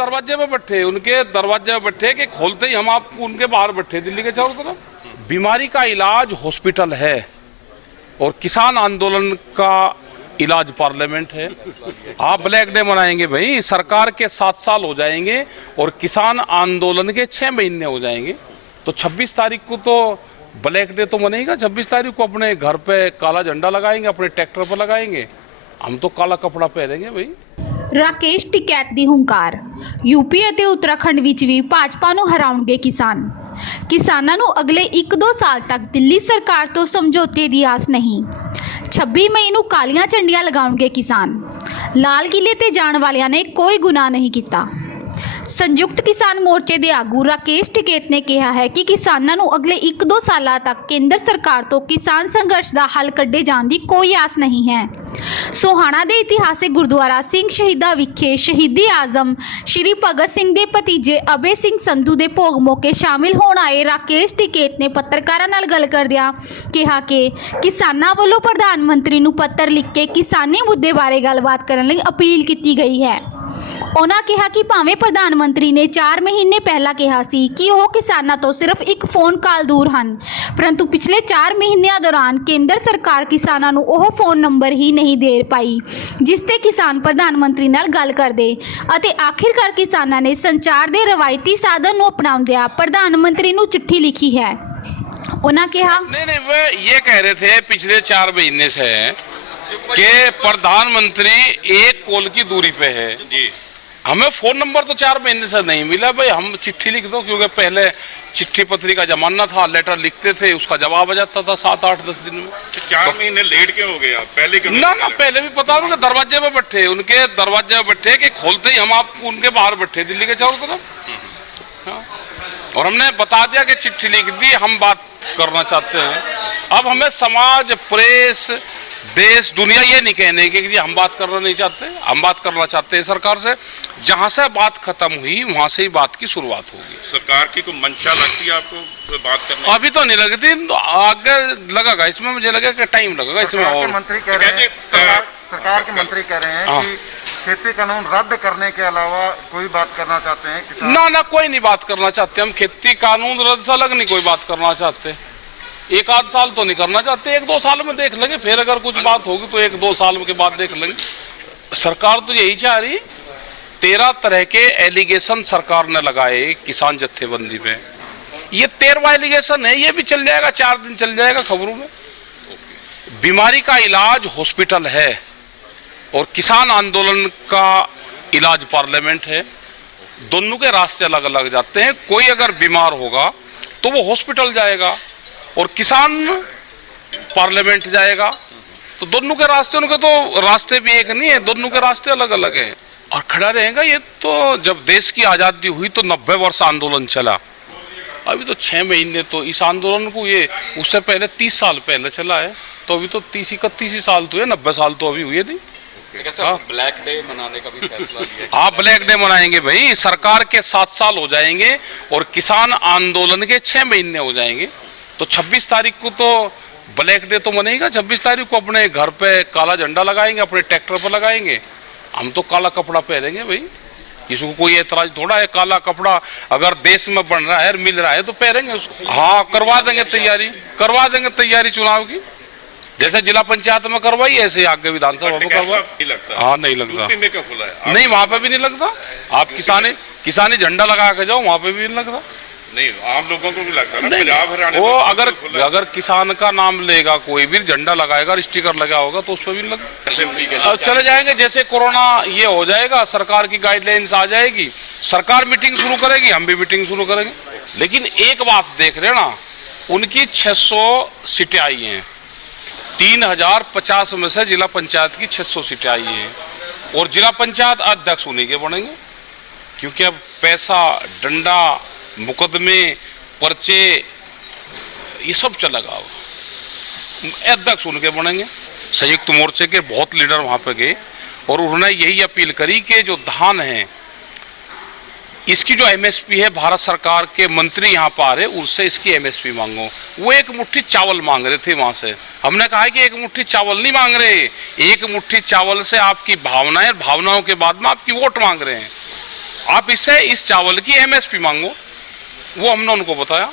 दरवाजे पे बैठे, उनके दरवाजे पे बैठे कि खोलते ही हम आप उनके बाहर बैठे दिल्ली के चारों तरफ। बीमारी का इलाज हॉस्पिटल है और किसान आंदोलन का इलाज पार्लियामेंट है। आप ब्लैक डे मनाएंगे भाई, सरकार के 7 साल हो जाएंगे और किसान आंदोलन के 6 महीने हो जाएंगे। तो 26 तारीख को तो ब्लैक डे तो मनेगा। 26 तारीख को अपने घर पे काला झंडा लगाएंगे, अपने ट्रैक्टर पर लगाएंगे, हम तो काला कपड़ा पहनेंगे भाई। ਰਾਕੇਸ਼ ਟਿਕੈਤ ਦੀ ਹੁੰਕਾਰ। यूपी ਅਤੇ ਉੱਤਰਾਖੰਡ ਵਿੱਚ ਵੀ ਭਾਜਪਾ ਨੂੰ ਹਰਾਉਣਗੇ ਕਿਸਾਨ। ਕਿਸਾਨਾਂ ਨੂੰ ਅਗਲੇ 1-2 ਸਾਲ ਤੱਕ ਦਿੱਲੀ ਸਰਕਾਰ ਤੋਂ ਸਮਝੌਤੇ ਦੀ ਆਸ ਨਹੀਂ। 26 ਮਈ ਨੂੰ ਕਾਲੀਆਂ ਝੰਡੀਆਂ ਲਗਾਉਣਗੇ ਕਿਸਾਨ। ਲਾਲ ਕਿਲੇ ਤੇ ਜਾਣ ਵਾਲਿਆਂ ਨੇ ਕੋਈ ਗੁਨਾਹ ਨਹੀਂ ਕੀਤਾ। ਸੰਯੁਕਤ ਕਿਸਾਨ ਮੋਰਚੇ ਦੇ ਆਗੂ ਰਾਕੇਸ਼ ਟਿਕੈਤ ਨੇ ਕਿਹਾ ਹੈ ਕਿ ਕਿਸਾਨਾਂ ਨੂੰ ਅਗਲੇ 1-2 ਸਾਲਾਂ ਤੱਕ ਕੇਂਦਰ ਸਰਕਾਰ ਤੋਂ ਕਿਸਾਨ ਸੰਘਰਸ਼ ਦਾ ਹੱਲ ਕੱਢੇ ਜਾਣ ਦੀ ਕੋਈ ਆਸ ਨਹੀਂ ਹੈ। ਸੋਹਾਣਾ ਦੇ ਇਤਿਹਾਸਿਕ ਗੁਰਦੁਆਰਾ ਸਿੰਘ ਸ਼ਹੀਦਾਂ ਵਿਖੇ ਸ਼ਹੀਦੀ ਆਜ਼ਮ ਸ਼੍ਰੀ ਭਗਤ ਸਿੰਘ ਦੇ ਭਤੀਜੇ ਅਬੇ ਸਿੰਘ ਸੰਧੂ ਦੇ ਭੋਗ ਮੌਕੇ ਸ਼ਾਮਿਲ ਹੋਣ ਆਏ ਰਾਕੇਸ਼ ਟਿਕੈਤ ਨੇ ਪੱਤਰਕਾਰਾਂ ਨਾਲ ਗੱਲ ਕਰਦਿਆਂ ਕਿਹਾ ਕਿ ਕਿਸਾਨਾਂ ਵੱਲੋਂ ਪ੍ਰਧਾਨ ਮੰਤਰੀ ਨੂੰ ਪੱਤਰ ਲਿਖ ਕੇ ਕਿਸਾਨੀ ਮੁੱਦੇ ਬਾਰੇ ਗੱਲਬਾਤ ਕਰਨ ਲਈ ਅਪੀਲ ਕੀਤੀ ਗਈ ਹੈ। ਉਹਨਾਂ ਕਿਹਾ ਕਿ ਭਾਵੇਂ ਪ੍ਰਧਾਨ ਮੰਤਰੀ ਨੇ 4 ਮਹੀਨੇ ਪਹਿਲਾਂ ਕਿਹਾ ਸੀ ਕਿ ਉਹ ਕਿਸਾਨਾਂ ਤੋਂ ਸਿਰਫ ਇੱਕ ਫੋਨ ਕਾਲ ਦੂਰ ਹਨ, ਪਰੰਤੂ ਪਿਛਲੇ 4 ਮਹੀਨਿਆਂ ਦੌਰਾਨ ਕੇਂਦਰ ਸਰਕਾਰ ਕਿਸਾਨਾਂ ਨੂੰ ਉਹ ਫੋਨ ਨੰਬਰ ਹੀ ਨਹੀਂ ਦੇ ਪਾਈ ਜਿਸ ਤੇ ਕਿਸਾਨ ਪ੍ਰਧਾਨ ਮੰਤਰੀ ਨਾਲ ਗੱਲ ਕਰਦੇ ਅਤੇ ਆਖਿਰਕਾਰ ਕਿਸਾਨਾਂ ਨੇ ਸੰਚਾਰ ਦੇ ਰਵਾਇਤੀ ਸਾਧਨ ਨੂੰ ਅਪਣਾਉਂਦਿਆਂ ਪ੍ਰਧਾਨ ਮੰਤਰੀ ਨੂੰ ਚਿੱਠੀ ਲਿਖੀ ਹੈ। ਉਹਨਾਂ ਕਿਹਾ नहीं वो ये कह रहे थे पिछले 4 महीने से कि प्रधानमंत्री एक कॉल की दूरी पे है जी। हमें फोन नंबर तो 4 महीने से नहीं मिला भाई। हम चिट्ठी लिख दो, क्योंकि पहले चिट्ठी पत्री का जमाना था, लेटर लिखते थे, उसका जवाब आ जाता था 7, 8, 10 दिन में। 4 महीने लेट क्यों हो गए आप? पहले क्यों ना पहले भी पता उनके दरवाजे पे बैठे, उनके दरवाजे पे बैठे कि खोलते ही हम आप उनके बाहर बैठे दिल्ली के चारों तरफ। हाँ। और हमने बता दिया कि चिट्ठी लिख दी, हम बात करना चाहते हैं। अब हमें समाज, प्रेस, देश, दुनिया ये नहीं कहने की कि हम बात करना नहीं चाहते, हम बात करना चाहते हैं सरकार से। जहाँ से बात खत्म हुई वहाँ से ही बात की शुरुआत होगी। सरकार की कोई मंशा लगती है आपको बात करने? अभी तो नहीं लगती, तो आगे लगेगा इसमें, मुझे लगेगा कि टाइम लगेगा इसमें। और मंत्री कह रहे हैं, सरकार के मंत्री कह रहे हैं कि खेती कानून रद्द करने के अलावा कोई बात करना चाहते हैं किसान? ना कोई नहीं बात करना चाहते। हम खेती कानून रद्द से अलग नहीं कोई बात करना चाहते। 1-8 साल तो नहीं करना चाहते, 1-2 साल में देख लेंगे, फिर अगर कुछ बात होगी तो 1-2 साल के बाद देख लेंगे। सरकार तो यही चाह रही। 13 तरह के एलिगेशन सरकार ने लगाए किसान जत्थेबंदी पे। ये 13वां एलिगेशन है, ये भी चल जाएगा, 4 दिन चल जाएगा खबरों में। बीमारी का इलाज हॉस्पिटल है और किसान आंदोलन का इलाज पार्लियामेंट है। दोनों के रास्ते अलग अलग जाते हैं। कोई अगर बीमार होगा तो वो हॉस्पिटल जाएगा और किसान पार्लियामेंट जाएगा। तो दोनों के रास्ते, उनके तो रास्ते भी एक नहीं है, दोनों के रास्ते अलग अलग हैं। और खड़ा रहेगा ये तो। जब देश की आज़ादी हुई तो 90 वर्ष आंदोलन चला। अभी तो 6 महीने तो इस आंदोलन को, ये उससे पहले 30 साल पहले चला है। तो अभी तो 30-31 साल तो है, 90 साल तो अभी हुए नहीं। ब्लैक डे मनाने का भी फैसला लिया? हाँ, ब्लैक डे मनाएंगे भाई। सरकार के 7 साल हो जाएंगे और किसान आंदोलन के 6 महीने हो जाएंगे। तो 26 तारीख को तो ब्लैक डे तो मनेगा। 26 तारीख को अपने घर पे काला झंडा लगाएंगे, अपने ट्रैक्टर पर लगाएंगे, हम तो काला कपड़ा पहनेंगे भाई। किसी को कोई एतराज थोड़ा है। काला कपड़ा अगर देश में बन रहा है, मिल रहा है तो पहनेंगे उसको। हाँ, करवा देंगे तैयारी चुनाव की। जैसे जिला पंचायत में करवाई ऐसे आगे विधानसभा में करवाई। हाँ, नहीं लगता। में क्यों खुला है? नहीं, वहाँ पे भी नहीं लगता। आप किसानी झंडा लगा के जाओ, वहाँ पे भी नहीं लगता। नहीं, आम लोगों को भी लगता है ना। पंजाब हरियाणा वो अगर किसान का नाम लेगा, कोई भी झंडा लगाएगा, स्टिकर लगा होगा तो उस पर भी लगा चले जाएंगे। जैसे कोरोना ये हो जाएगा, सरकार की गाइडलाइंस आ जाएगी, सरकार मीटिंग शुरू करेगी, हम भी मीटिंग शुरू करेंगे। लेकिन एक बात देख रहे ना, उनकी 600 सीटें आई हैं। 3050 में से जिला पंचायत की 600 सीटें आई हैं और जिला पंचायत अध्यक्ष उन्हीं के बनेंगे। क्योंकि अब पैसा, डंडा, मुकदमे, पर्चे, ये सब चलेगा। अध्यक्ष उनके बनेंगे। संयुक्त मोर्चे के बहुत लीडर वहाँ पे गए और उन्होंने यही अपील करी कि जो धान है इसकी जो एमएसपी है, भारत सरकार के मंत्री यहाँ पर आ रहे, उससे इसकी एमएसपी मांगो। वो एक मुट्ठी चावल मांग रहे थे वहाँ से। हमने कहा कि एक मुट्ठी चावल नहीं मांग रहे, एक मुट्ठी चावल से आपकी भावनाएं, भावनाओं के बाद में आपकी वोट मांग रहे हैं। आप इससे इस चावल की एमएसपी मांगो। वो हमने उनको बताया,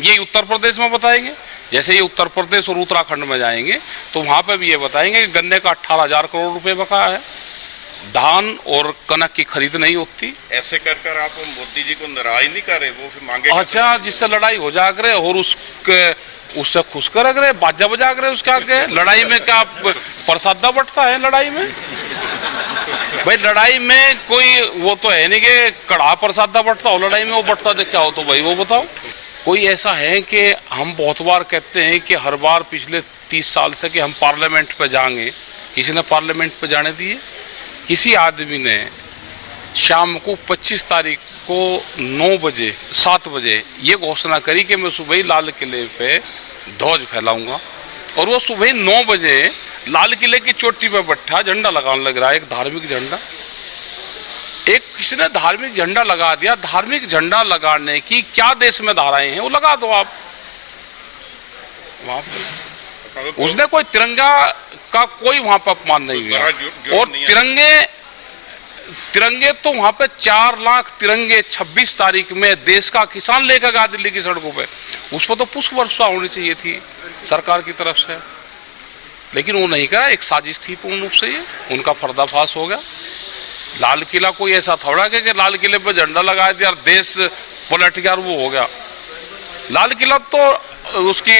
ये उत्तर प्रदेश में बताएंगे। जैसे ये उत्तर प्रदेश और उत्तराखंड में जाएंगे तो वहाँ पे भी ये बताएंगे कि गन्ने का 18,000 करोड़ रुपए बकाया है, धान और कनक की खरीद नहीं होती। ऐसे कर कर आप मोदी जी को नाराज नहीं कर रहे, वो फिर मांगे अच्छा, जिससे लड़ाई हो जा करे और उससे खुश कर करे, बाजा बजा करे उसके आगे। लड़ाई में क्या प्रसादा बटता है? लड़ाई में भाई, लड़ाई में कोई वो तो है नहीं कि कड़ा प्रसादा बटता हो। लड़ाई में वो बटता देख क्या हो तो भाई वो बताओ। कोई ऐसा है कि हम बहुत बार कहते हैं कि हर बार पिछले 30 साल से कि हम पार्लियामेंट पे जाएंगे, किसी ने पार्लियामेंट पे जाने दिए? किसी आदमी ने शाम को 25 तारीख को 9 बजे 7 बजे ये घोषणा करी कि मैं सुबह ही लाल किले पे ध्वज फैलाऊंगा, और वो सुबह ही 9 बजे लाल किले की चोटी पे बैठा झंडा लगाने लग रहा है, एक धार्मिक झंडा। एक किसी ने धार्मिक झंडा लगा दिया। धार्मिक झंडा लगाने की क्या देश में धाराएं हैं, वो लगा दो आप वहां पे। उसने कोई तिरंगा का कोई वहां पर अपमान नहीं हुआ। और तिरंगे तो वहां पे 4 लाख तिरंगे 26 तारीख में देश का किसान लेकर गया दिल्ली की सड़कों पे। उस पर तो पुष्प वर्षा होनी चाहिए थी सरकार की तरफ से, लेकिन वो नहीं करा। एक साजिश थी पूर्ण रूप से, ये उनका पर्दाफाश हो गया। लाल किला कोई ऐसा थोड़ा कि लाल किले पे झंडा लगा दिया और देश पलट गया और वो हो गया। लाल किला तो उसकी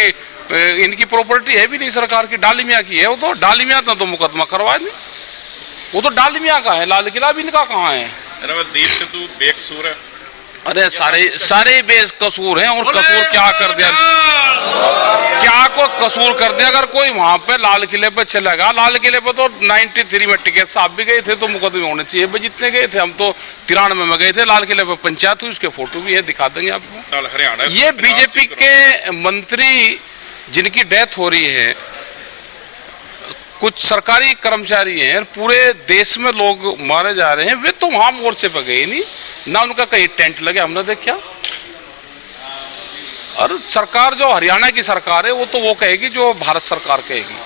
इनकी प्रॉपर्टी है भी नहीं, सरकार की, डालिमिया की है। वो तो डालिमिया ने तो मुकदमा करवाया नहीं, वो तो डालिमिया का है, लाल किला भी इनका कहाँ है? दीप सिद्धू बेकसूर है। अरे सारे बेकसूर हैं। और कसूर क्या कर दिया? क्या को कसूर कर दिया? अगर कोई वहां पे लाल किले पे चलेगा, लाल किले पे तो 93 में टिकैत साहब भी गए थे तो मुकदमे होने चाहिए भाई, जितने गए थे। हम तो 93 में गए थे, लाल किले पे पंचायत हुई, उसके फोटो भी है, दिखा देंगे आपको। हरियाणा ये बीजेपी के मंत्री जिनकी डेथ हो रही है, कुछ सरकारी कर्मचारी हैं, पूरे देश में लोग मारे जा रहे हैं, वे तो वहां मोर्चे पे गए नहीं ना, उनका कहीं टेंट लगे हमने देखा। और सरकार जो हरियाणा की सरकार है वो तो वो कहेगी जो भारत सरकार कहेगी,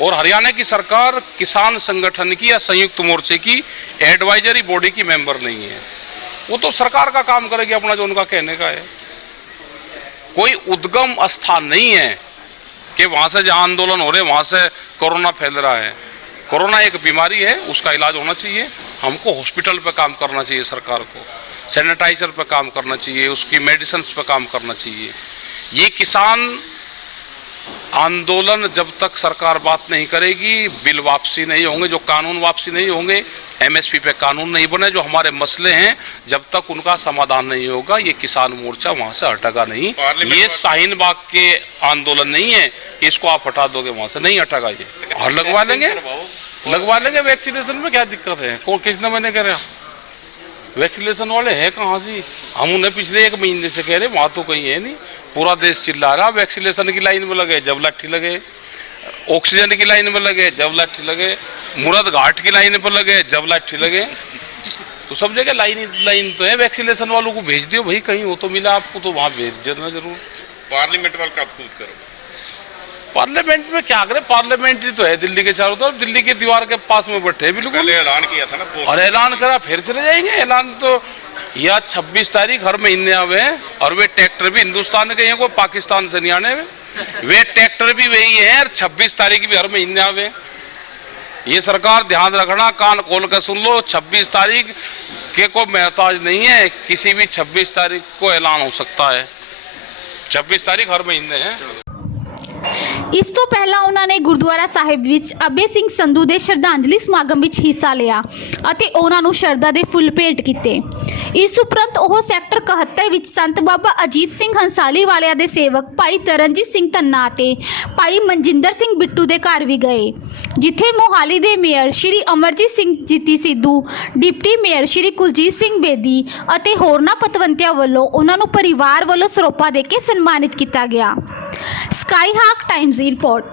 और हरियाणा की सरकार किसान संगठन की या संयुक्त मोर्चे की एडवाइजरी बॉडी की मेंबर नहीं है। वो तो सरकार का काम करेगी अपना, जो उनका कहने का है। कोई उद्गम स्थान नहीं है कि वहां से जहां आंदोलन हो रहे वहां से कोरोना फैल रहा है। कोरोना एक बीमारी है, उसका इलाज होना चाहिए। हमको हॉस्पिटल पे काम करना चाहिए, सरकार को सैनिटाइजर पे काम करना चाहिए, उसकी मेडिसिन पे काम करना चाहिए। ये किसान आंदोलन जब तक सरकार बात नहीं करेगी, बिल वापसी नहीं होंगे, जो कानून वापसी नहीं होंगे, एमएसपी पे कानून नहीं बने, जो हमारे मसले हैं, जब तक उनका समाधान नहीं होगा, ये किसान मोर्चा वहां से हटेगा नहीं। ये शाहीन बाग के आंदोलन नहीं है कि इसको आप हटा दोगे वहां से, नहीं हटेगा ये। और लगवा लेंगे वैक्सीनेशन में क्या दिक्कत है? किसने मैंने कह रहा वैक्सीनेशन वाले हैं कहाँ से? हम उन्हें पिछले 1 महीने से कह रहे, वहां तो कहीं है नहीं। पूरा देश चिल्ला रहा वैक्सीनेशन की लाइन में लगे, जब लाठी लगे, ऑक्सीजन की लाइन में लगे, जब लाठी लगे, मुराद घाट की लाइन पर लगे, जब लाठी लगे। तो सब जगह लाइन तो है। वैक्सीनेशन वालों को भेज दियो भाई, कहीं हो तो मिला आपको तो वहां भेज देना जरूर। पार्लियामेंट वाले कब कूद करो? पार्लियामेंट में क्या करे? पार्लियामेंट ही तो है दिल्ली के चारों तरफ, दिल्ली की दीवार के पास में बैठे बिल्कुल। ऐलान किया था ना, और ऐलान करा फिर चले जाएंगे। ऐलान तो या 26 तारीख हर महीने आवे हैं, और वे ट्रैक्टर भी हिंदुस्तान के हैं, कोई पाकिस्तान से नहीं आने। वे ट्रैक्टर भी वही है, और 26 तारीख भी हर महीने आवे। ये सरकार ध्यान रखना, कान खोल कर सुन लो, 26 तारीख के कोई मोहताज नहीं है, किसी भी 26 तारीख को ऐलान हो सकता है। 26 तारीख हर महीने है। ਇਸ ਤੋਂ ਪਹਿਲਾਂ ਉਹਨਾਂ ਨੇ ਗੁਰਦੁਆਰਾ ਸਾਹਿਬ ਵਿੱਚ ਅਬੇ ਸਿੰਘ ਸੰਧੂ ਦੇ ਸ਼ਰਧਾਂਜਲੀ ਸਮਾਗਮ ਵਿੱਚ ਹਿੱਸਾ ਲਿਆ ਅਤੇ ਉਹਨਾਂ ਨੂੰ ਸ਼ਰਧਾ ਦੇ ਫੁੱਲ ਭੇਟ ਕੀਤੇ। ਇਸ ਉਪਰੰਤ ਉਹ ਸੈਕਟਰ 71 ਵਿੱਚ ਸੰਤ ਬਾਬਾ ਅਜੀਤ ਸਿੰਘ ਹੰਸਾਲੀ ਵਾਲਿਆਂ ਦੇ ਸੇਵਕ ਭਾਈ ਤਰਨਜੀਤ ਸਿੰਘ ਧੰਨਾ ਅਤੇ ਭਾਈ ਮਨਜਿੰਦਰ ਸਿੰਘ ਬਿੱਟੂ ਦੇ ਘਰ ਵੀ ਗਏ, ਜਿੱਥੇ ਮੋਹਾਲੀ ਦੇ ਮੇਅਰ ਸ਼੍ਰੀ ਅਮਰਜੀਤ ਸਿੰਘ ਜੀਤੀ ਸਿੱਧੂ, ਡਿਪਟੀ ਮੇਅਰ ਸ਼੍ਰੀ ਕੁਲਜੀਤ ਸਿੰਘ ਬੇਦੀ ਅਤੇ ਹੋਰਨਾਂ ਪਤਵੰਤਿਆਂ ਵੱਲੋਂ ਉਹਨਾਂ ਨੂੰ ਪਰਿਵਾਰ ਵੱਲੋਂ ਸਰੋਪਾ ਦੇ ਕੇ ਸਨਮਾਨਿਤ ਕੀਤਾ ਗਿਆ। स्काई हॉक टाइम्स की रिपोर्ट।